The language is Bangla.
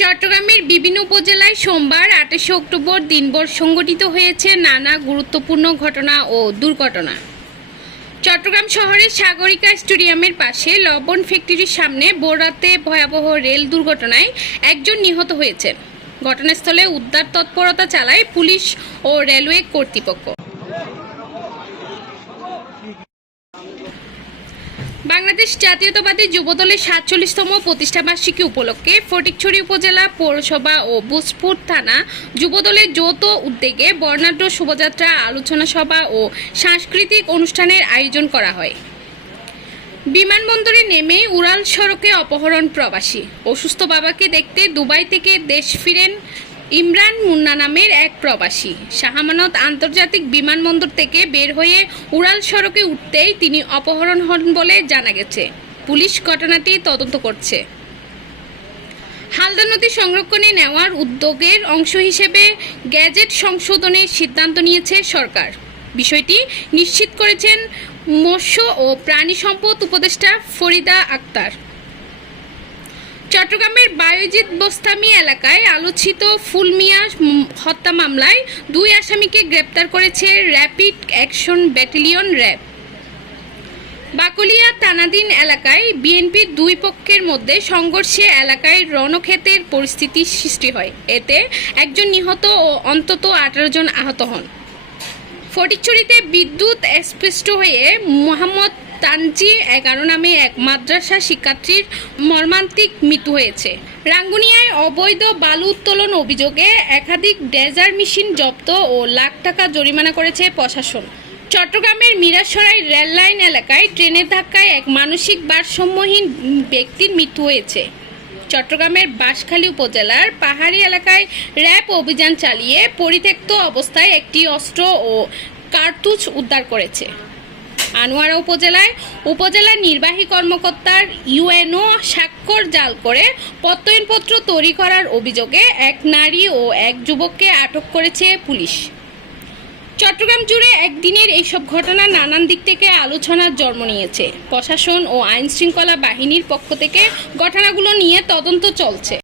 চট্টগ্রামের বিভিন্ন উপজেলায় সোমবার, আঠাশে অক্টোবর দিনভর সংঘটিত হয়েছে নানা গুরুত্বপূর্ণ ঘটনা ও দুর্ঘটনা। চট্টগ্রাম শহরের সাগরিকা স্টেডিয়ামের পাশে লবণ ফ্যাক্টরির সামনে বোরাতে ভয়াবহ রেল দুর্ঘটনায় একজন নিহত হয়েছেন ঘটনাস্থলে উদ্ধার তৎপরতা চালায় পুলিশ ও রেলওয়ে কর্তৃপক্ষ। বাংলাদেশ জাতীয়তাবাদী যুবদলের সাতচল্লিশতম প্রতিষ্ঠাবার্ষিকী উপলক্ষে ফটিকছড়ি উপজেলা পৌরসভা ও বুসপুর থানা যুবদলের যৌথ উদ্যোগে বর্ণাঢ্য শোভাযাত্রা, আলোচনা সভা ও সাংস্কৃতিক অনুষ্ঠানের আয়োজন করা হয়। বিমানবন্দরে নেমে উড়াল সড়কে অপহরণ প্রবাসী। অসুস্থ বাবাকে দেখতে দুবাই থেকে দেশ ফিরেন ইমরান মুন্না নামের এক প্রবাসী। শাহমানত আন্তর্জাতিক বিমানবন্দর থেকে বের হয়ে উড়াল সড়কে উঠতেই তিনি অপহরণ হন বলে জানা গেছে। পুলিশ ঘটনাটি তদন্ত করছে। হালদা নদী সংরক্ষণে নেওয়ার উদ্যোগের অংশ হিসেবে গ্যাজেট সংশোধনের সিদ্ধান্ত নিয়েছে সরকার। বিষয়টি নিশ্চিত করেছেন মৎস্য ও প্রাণী সম্পদ উপদেষ্টা ফরিদা আক্তার। চট্টগ্রামের বায়োজিৎ বোস্তামি এলাকায় আলোচিত ফুলমিয়া হত্যা মামলায় দুই আসামিকে গ্রেপ্তার করেছে rapid action battalion RAB. Bakalia তানাদিন এলাকায় বিএনপির দুই পক্ষের মধ্যে সংঘর্ষে এলাকায় রণক্ষেতের পরিস্থিতি সৃষ্টি হয়। এতে একজন নিহত ও অন্তত আঠারো জন আহত হন। ফটিকছড়িতে বিদ্যুৎ স্পৃষ্ট হয়ে মোহাম্মদ তানজি এগারো নামে এক মাদ্রাসা শিক্ষার্থীর মর্মান্তিক মৃত্যু হয়েছে। রাঙ্গুনিয়ায় অবৈধ বালু উত্তোলন অভিযোগে একাধিক ডেজার মেশিন জব্দ ও লাখ টাকা জরিমানা করেছে প্রশাসন। চট্টগ্রামের মিরাসরাই রেললাইন এলাকায় ট্রেনের ধাক্কায় এক মানসিক ভারসাম্যহীন ব্যক্তির মৃত্যু হয়েছে। চট্টগ্রামের বাঁশখালী উপজেলার পাহাড়ি এলাকায় র্যাব অভিযান চালিয়ে পরিত্যক্ত অবস্থায় একটি অস্ত্র ও কার্তুজ উদ্ধার করেছে। আনোয়ারা উপজেলায় উপজেলা নির্বাহী কর্মকর্তার ইউএনও স্বাক্ষর জাল করে প্রত্যয়নপত্র তৈরি করার অভিযোগে এক নারী ও এক যুবককে আটক করেছে পুলিশ। চট্টগ্রাম জুড়ে একদিনের এইসব ঘটনা নানান দিক থেকে আলোচনার জন্ম নিয়েছে। প্রশাসন ও আইনশৃঙ্খলা বাহিনীর পক্ষ থেকে ঘটনাগুলো নিয়ে তদন্ত চলছে।